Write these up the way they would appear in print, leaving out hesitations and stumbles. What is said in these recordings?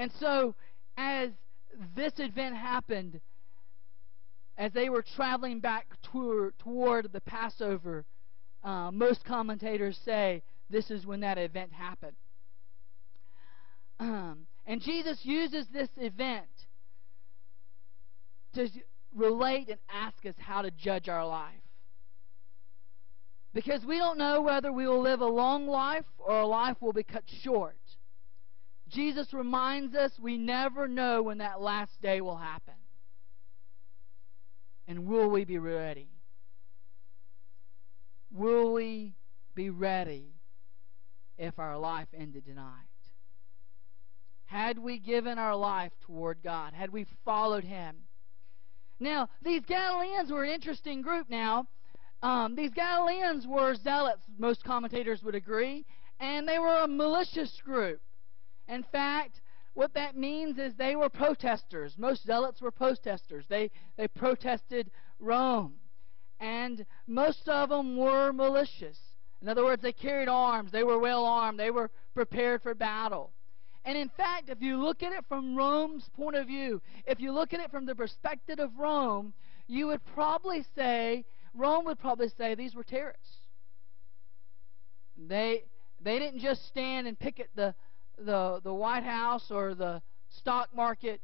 And so, as this event happened, as they were traveling back toward the Passover, most commentators say this is when that event happened. And Jesus uses this event to relate and ask us how to judge our life. Because we don't know whether we will live a long life or our life will be cut short. Jesus reminds us we never know when that last day will happen. And will we be ready? Will we be ready if our life ended tonight? Had we given our life toward God? Had we followed Him? Now, these Galileans were an interesting group now. These Galileans were zealots, most commentators would agree, and they were a malicious group. In fact, what that means is they were protesters. Most zealots were protesters. They protested Rome. And most of them were malicious. In other words, they carried arms. They were well armed. They were prepared for battle. And in fact, if you look at it from Rome's point of view, if you look at it from the perspective of Rome, you would probably say, Rome would probably say these were terrorists. They didn't just stand and picket the White House or the stock market.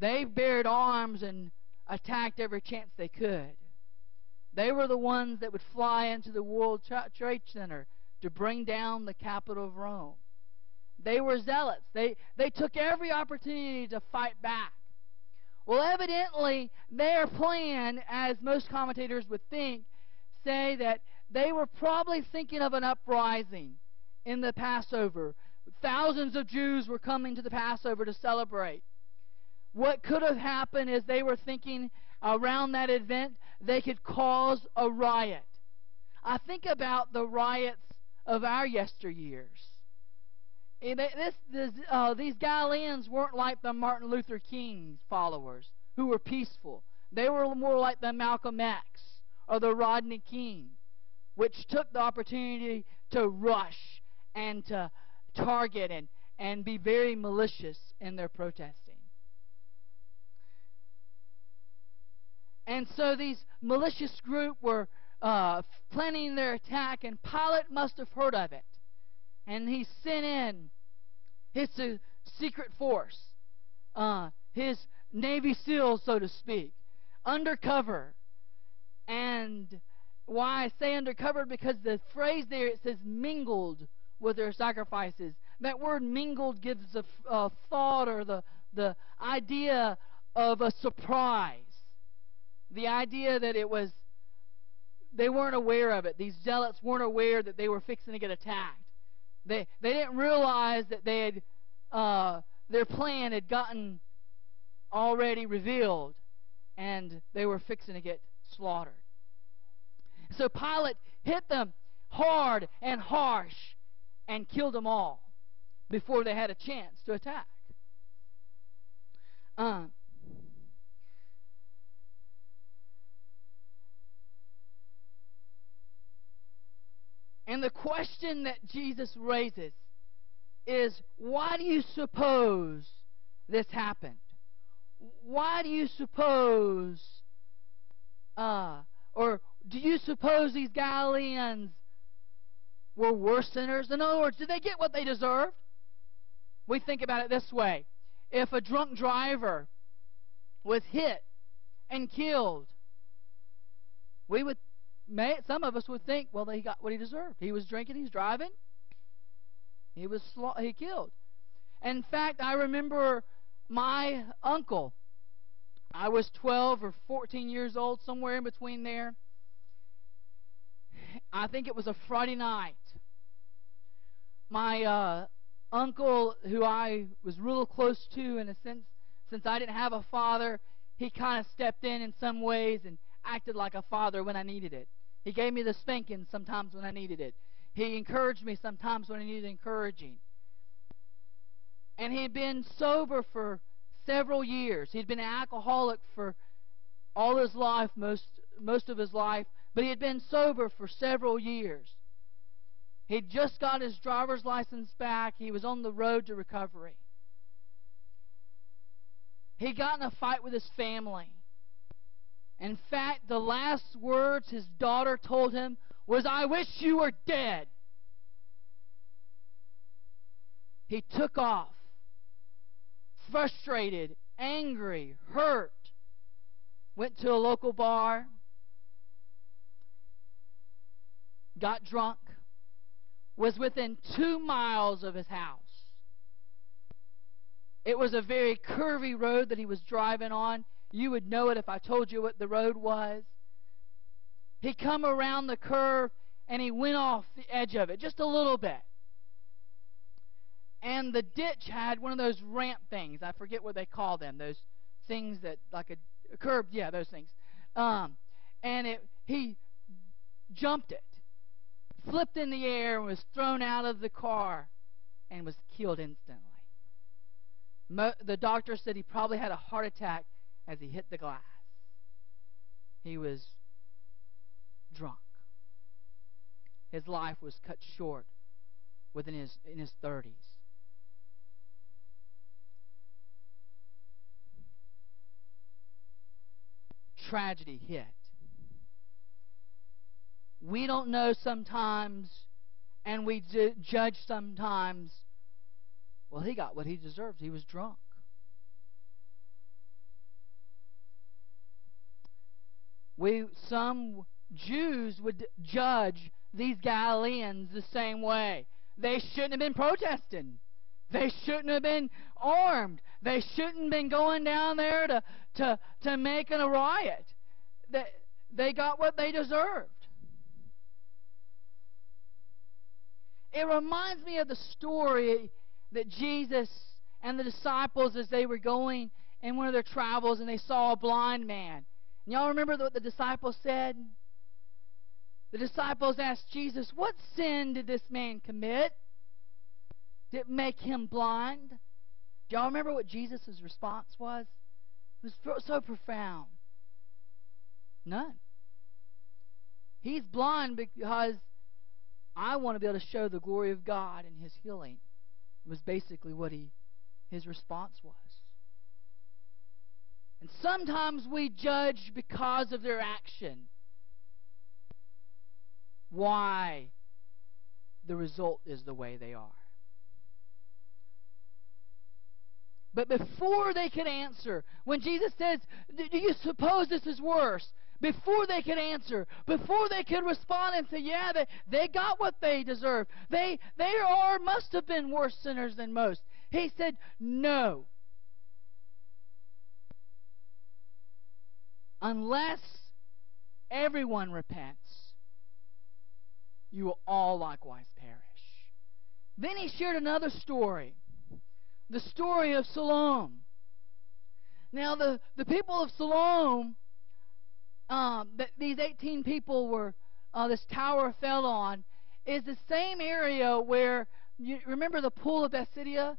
They bared arms and attacked every chance they could. They were the ones that would fly into the World Trade Center to bring down the capital of Rome. They were zealots. They took every opportunity to fight back. Well, evidently, their plan, as most commentators would think, say that they were probably thinking of an uprising in the Passover. Thousands of Jews were coming to the Passover to celebrate. What could have happened is they were thinking around that event they could cause a riot. I think about the riots of our yesteryears. These Galileans weren't like the Martin Luther King followers who were peaceful. They were more like the Malcolm X or the Rodney King, which took the opportunity to rush and to target and be very malicious in their protesting. And so these malicious group were planning their attack, and Pilate must have heard of it. And he sent in his secret force, his Navy SEALs, so to speak, undercover. And why I say undercover, because the phrase there, it says mingled with their sacrifices. That word mingled gives a thought or the idea of a surprise. The idea that they weren't aware of it. These zealots weren't aware that they were fixing to get attacked. They didn't realize that they had their plan had gotten already revealed, and they were fixing to get slaughtered. So Pilate hit them hard and harsh and killed them all before they had a chance to attack. And the question that Jesus raises is, why do you suppose this happened? Why do you suppose, or do you suppose these Galileans were worse sinners? In other words, did they get what they deserved? We think about it this way. If a drunk driver was hit and killed, some of us would think, well, he got what he deserved. He was drinking, he's driving, he killed. In fact, I remember my uncle. I was 12 or 14 years old, somewhere in between there. I think it was a Friday night. My uncle, who I was real close to in a sense, since I didn't have a father, he kind of stepped in some ways and acted like a father when I needed it. He gave me the spanking sometimes when I needed it. He encouraged me sometimes when I needed encouraging. And he had been sober for several years. He'd been an alcoholic for all his life, most of his life, but he had been sober for several years. He'd just got his driver's license back. He was on the road to recovery. He got in a fight with his family. In fact, the last words his daughter told him was, "I wish you were dead." He took off, frustrated, angry, hurt, went to a local bar, got drunk, was within 2 miles of his house. It was a very curvy road that he was driving on. You would know it if I told you what the road was. He come around the curve and he went off the edge of it just a little bit. And the ditch had one of those ramp things. I forget what they call them. Those things that, like a curb, yeah, those things. He jumped it, flipped in the air, and was thrown out of the car and was killed instantly. The doctor said he probably had a heart attack as he hit the glass. He was drunk. His life was cut short in his 30s. Tragedy hit. We don't know sometimes, and we judge sometimes. Well, he got what he deserved. He was drunk. Some Jews would judge these Galileans the same way. They shouldn't have been protesting. They shouldn't have been armed. They shouldn't have been going down there to make a riot. They got what they deserved. It reminds me of the story that Jesus and the disciples, as they were going in one of their travels, and they saw a blind man. And y'all remember what the disciples said? The disciples asked Jesus, "What sin did this man commit? Did it make him blind?" Do y'all remember what Jesus' response was? It was so profound. None. He's blind because I want to be able to show the glory of God in his healing. It was basically what his response was. And sometimes we judge because of their action why the result is the way they are. But before they could answer, when Jesus says, "Do you suppose this is worse?" Before they could answer, before they could respond and say, "Yeah, they got what they deserve. They must have been worse sinners than most." He said, "No. Unless everyone repents, you will all likewise perish." Then he shared another story, the story of Siloam. Now, the people of Siloam, these 18 people this tower fell on, is the same area where, you remember the pool of Bethsaida?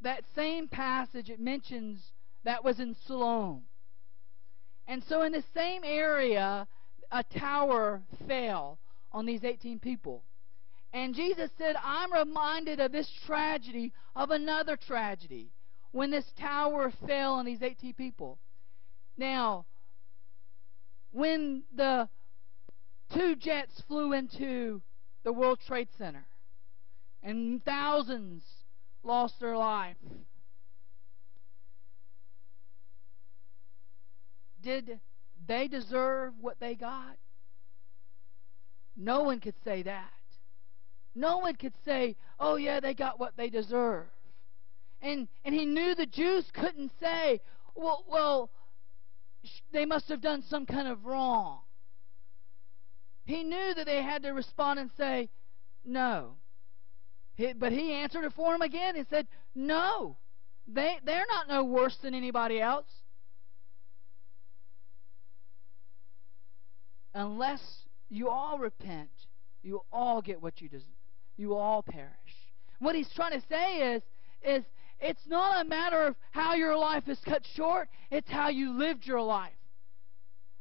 That same passage, it mentions that was in Siloam. And so in the same area, a tower fell on these 18 people. And Jesus said, "I'm reminded of this tragedy, of another tragedy, when this tower fell on these 18 people." Now, when the 2 jets flew into the World Trade Center and thousands lost their life, did they deserve what they got? No one could say that. No one could say, "Oh yeah, they got what they deserve." And he knew the Jews couldn't say, well, they must have done some kind of wrong. He knew that they had to respond and say, "No." But he answered it for him again and said, "No. They're not no worse than anybody else. Unless you all repent, you all get what you deserve. You all perish." What he's trying to say is it's not a matter of how your life is cut short, it's how you lived your life.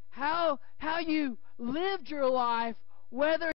How you lived your life, whether